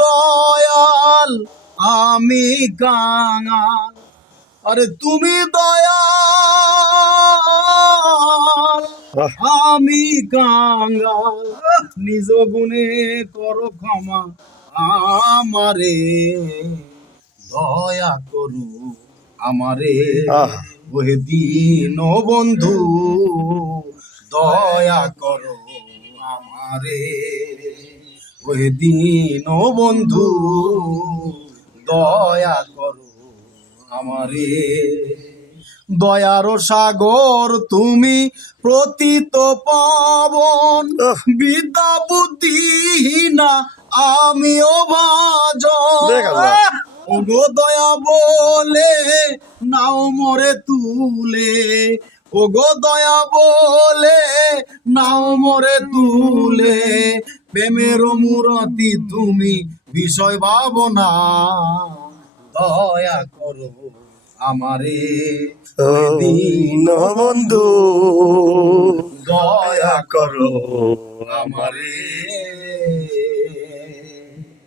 দয়াল আমি কাঙাল, আরে তুমি দয়াল আমি কাঙাল, নিজ গুণে করো ক্ষমা আমারে, দয়া করু আমারে। ওহে দীন বন্ধু দয়া করো আমারে, ওহে দীন বন্ধু দয়া করো আমারে। দয়ার সাগর তুমি প্রতীত পাবন, বিদ্যা বুদ্ধিহীনা আমিও ভাজন। ওগো দয়া বলে নাও মোরে তুলে, ওগো দয়া বলে নাও মোরে তুলে, প্রেমের মূরতি তুমি বিষয় ভাবনা, দয়া করো আমারে দীন বন্ধু দয়া করো আমারে।